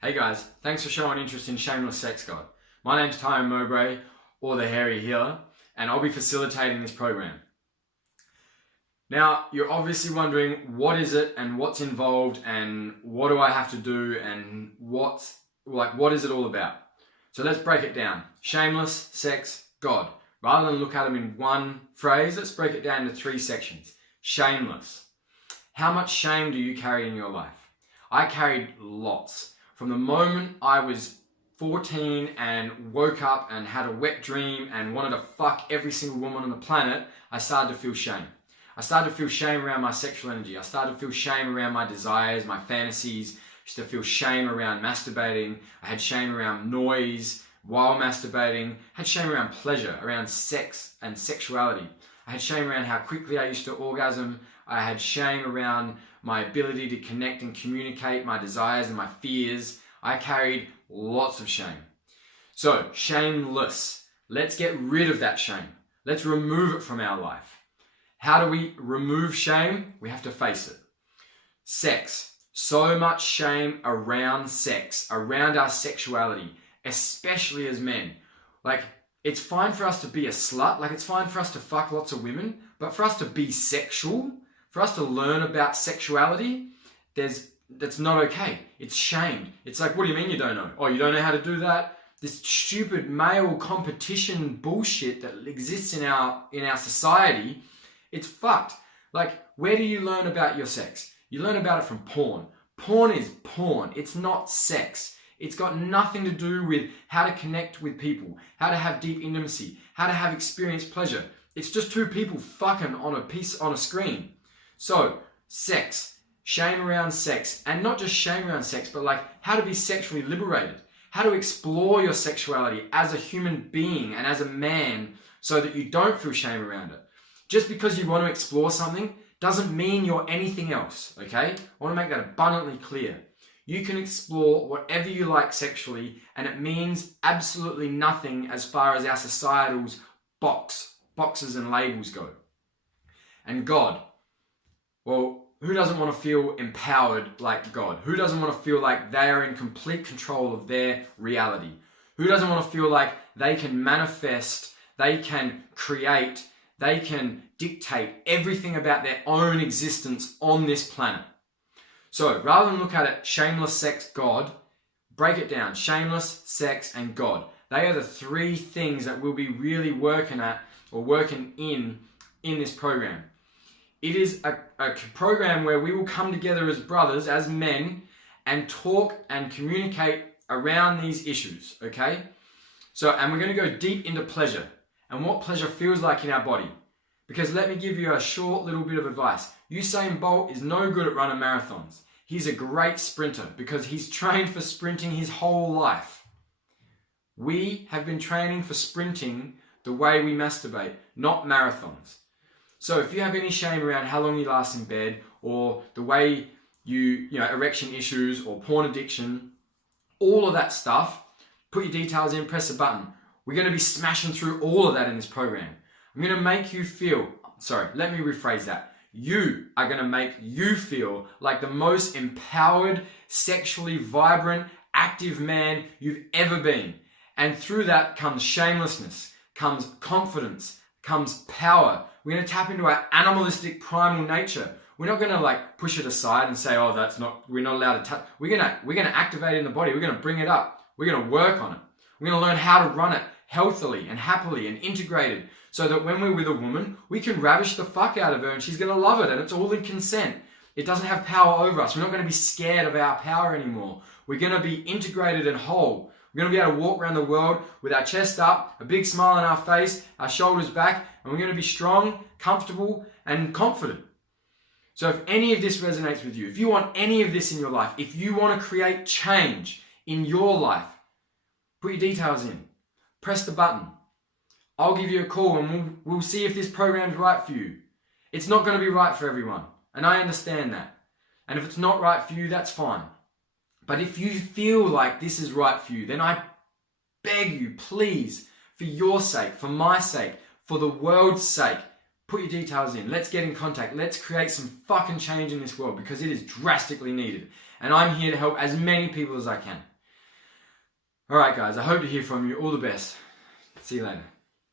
Hey guys, thanks for showing interest in Shameless Sex God. My name's Tyrone Mowbray, or the Hairy Healer, and I'll be facilitating this program. Now, you're obviously wondering what is it and what's involved and what do I have to do and what is it all about? So let's break it down. Shameless Sex God. Rather than look at them in one phrase, let's break it down into 3 sections. Shameless. How much shame do you carry in your life? I carried lots. From the moment I was 14 and woke up and had a wet dream and wanted to fuck every single woman on the planet, I started to feel shame. I started to feel shame around my sexual energy. I started to feel shame around my desires, my fantasies. I used to feel shame around masturbating. I had shame around noise while masturbating. I had shame around pleasure, around sex and sexuality. I had shame around how quickly I used to orgasm. I had shame around my ability to connect and communicate my desires and my fears. I carried lots of shame. So, shameless. Let's get rid of that shame. Let's remove it from our life. How do we remove shame? We have to face it. Sex. So much shame around sex, around our sexuality, especially as men. It's fine for us to be a slut, it's fine for us to fuck lots of women, but for us to be sexual, for us to learn about sexuality, that's not okay. It's shamed. It's like, what do you mean you don't know? Oh, you don't know how to do that? This stupid male competition bullshit that exists in our society, it's fucked. Where do you learn about your sex? You learn about it from porn. Porn is porn. It's not sex. It's got nothing to do with how to connect with people, how to have deep intimacy, how to have experienced pleasure. It's just 2 people fucking on a screen. So, sex, shame around sex, and not just shame around sex, but how to be sexually liberated, how to explore your sexuality as a human being and as a man so that you don't feel shame around it. Just because you want to explore something doesn't mean you're anything else, okay? I want to make that abundantly clear. You can explore whatever you like sexually, and it means absolutely nothing as far as our societal's boxes and labels go. And God, well, who doesn't want to feel empowered like God? Who doesn't want to feel like they are in complete control of their reality? Who doesn't want to feel like they can manifest, they can create, they can dictate everything about their own existence on this planet? So, rather than look at it, shameless sex, God, break it down. Shameless, sex, and God. They are the 3 things that we'll be really working at or working in this program. It is a program where we will come together as brothers, as men, and talk and communicate around these issues, okay? So, and we're going to go deep into pleasure and what pleasure feels like in our body. Because let me give you a short little bit of advice. Usain Bolt is no good at running marathons. He's a great sprinter because he's trained for sprinting his whole life. We have been training for sprinting the way we masturbate, not marathons. So if you have any shame around how long you last in bed or the way you erection issues or porn addiction, all of that stuff, put your details in, press the button. We're going to be smashing through all of that in this program. I'm going to make you feel, let me rephrase that. You are going to make you feel like the most empowered, sexually vibrant, active man you've ever been. And through that comes shamelessness, comes confidence, comes power. We're going to tap into our animalistic primal nature. We're not going to push it aside and say, oh, we're not allowed to touch. We're going to activate it in the body. We're going to bring it up. We're going to work on it. We're going to learn how to run it healthily and happily and integrated so that when we're with a woman, we can ravish the fuck out of her and she's going to love it, and it's all in consent. It doesn't have power over us. We're not going to be scared of our power anymore. We're going to be integrated and whole. We're going to be able to walk around the world with our chest up, a big smile on our face, our shoulders back, and we're going to be strong, comfortable, and confident. So if any of this resonates with you, if you want any of this in your life, if you want to create change in your life, put your details in. Press the button. I'll give you a call and we'll see if this program's right for you. It's not going to be right for everyone, and I understand that. And if it's not right for you, that's fine. But if you feel like this is right for you, then I beg you, please, for your sake, for my sake, for the world's sake, put your details in. Let's get in contact. Let's create some fucking change in this world because it is drastically needed. And I'm here to help as many people as I can. Alright guys, I hope to hear from you. All the best. See you later.